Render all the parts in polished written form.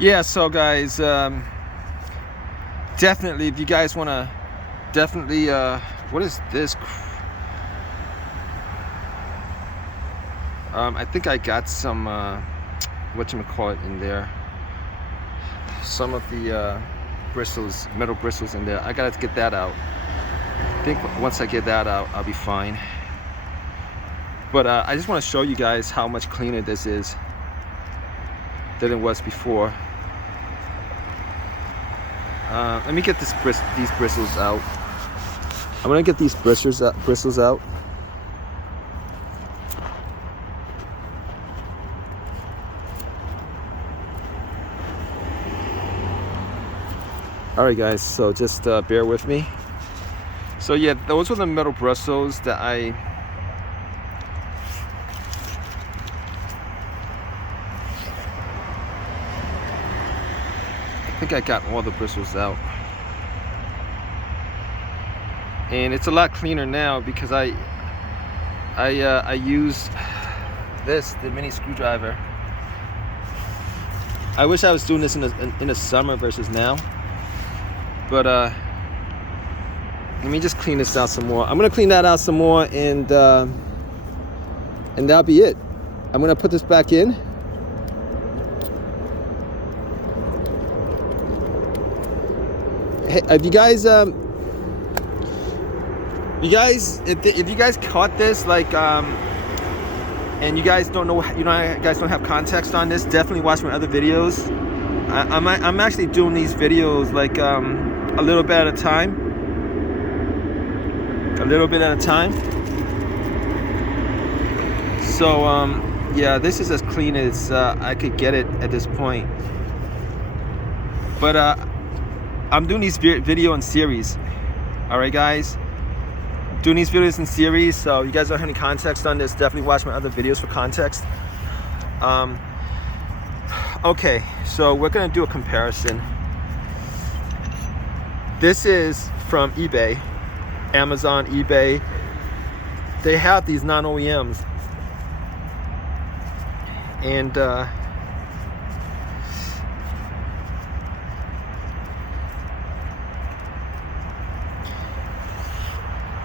Yeah, so guys, definitely if you guys want to definitely what is this? I think I got some whatchamacallit in there, some of the bristles, metal bristles in there. I gotta get that out. I think once I get that out, I'll be fine. But I just want to show you guys how much cleaner this is than it was before. Let me get these bristles out. I'm gonna get these bristles out. All right, guys. So just bear with me. So yeah, those were the metal bristles that I think I got all the bristles out, and it's a lot cleaner now because I use the mini screwdriver. I wish I was doing this in the summer versus now, but let me just clean this out some more. I'm gonna clean that out some more, and that'll be it. I'm gonna put this back in. Hey, if you guys if you guys caught this, like and you guys don't know, you guys don't have context on this, definitely watch my other videos. I'm actually doing these videos like a little bit at a time, so yeah, this is as clean as I could get it at this point, but I'm doing these video in series. All right, guys, doing these videos in series, so you guys don't have any context on this, definitely watch my other videos for context. Okay, so we're gonna do a comparison. This is from eBay, Amazon, eBay. They have these non-OEMs, and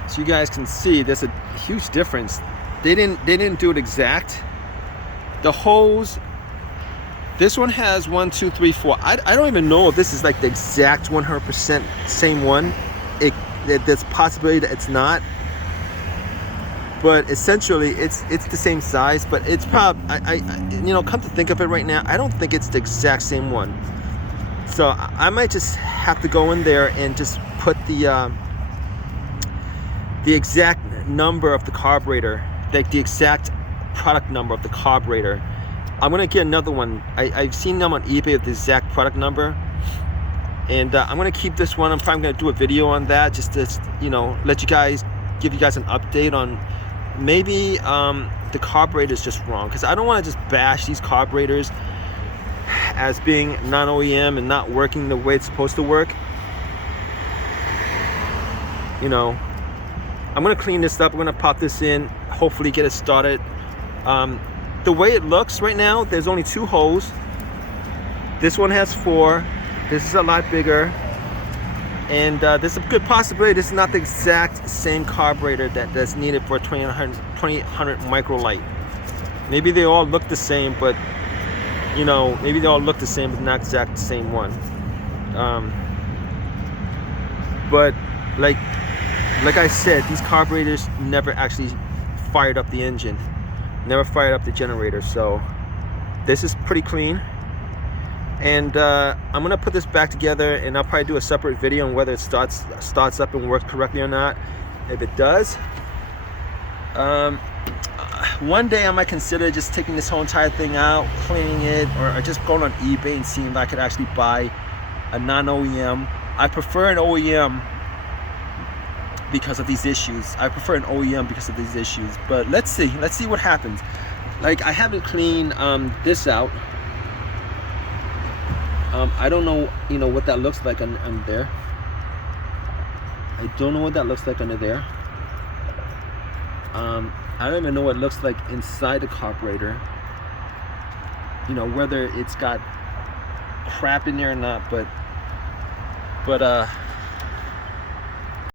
so you guys can see there's a huge difference. They didn't do it exact. The hose, this one has 1, 2, 3, 4. I don't even know if this is like the exact 100% same one. There's a possibility that it's not, but essentially it's the same size. But it's probably, come to think of it right now, I don't think it's the exact same one. So I might just have to go in there and just put the exact number of the carburetor, like the exact product number of the carburetor. I'm gonna get another one. I've seen them on eBay with the exact product number, and I'm gonna keep this one. I'm probably gonna do a video on that, just to give you guys an update on maybe the carburetor is just wrong, because I don't want to just bash these carburetors as being non-OEM and not working the way it's supposed to work. I'm gonna clean this up. I'm gonna pop this in, hopefully get it started. The way it looks right now, there's only 2 holes. This one has 4. This is a lot bigger, and there's a good possibility this is not the exact same carburetor that's needed for a 2800 Microlite. Maybe they all look the same, but maybe they all look the same, but not exact the same one. But like I said, these carburetors never actually fired up the engine, never fired up the generator. So this is pretty clean, and I'm gonna put this back together, and I'll probably do a separate video on whether it starts up and works correctly or not. If it does, one day I might consider just taking this whole entire thing out, cleaning it, or just going on eBay and seeing if I could actually buy a non-OEM. I prefer an OEM because of these issues. But let's see what happens. Like, I haven't cleaned this out. I don't know what that looks like on there. I don't know what that looks like under there. I don't even know what it looks like inside the carburetor. Whether it's got crap in there or not, but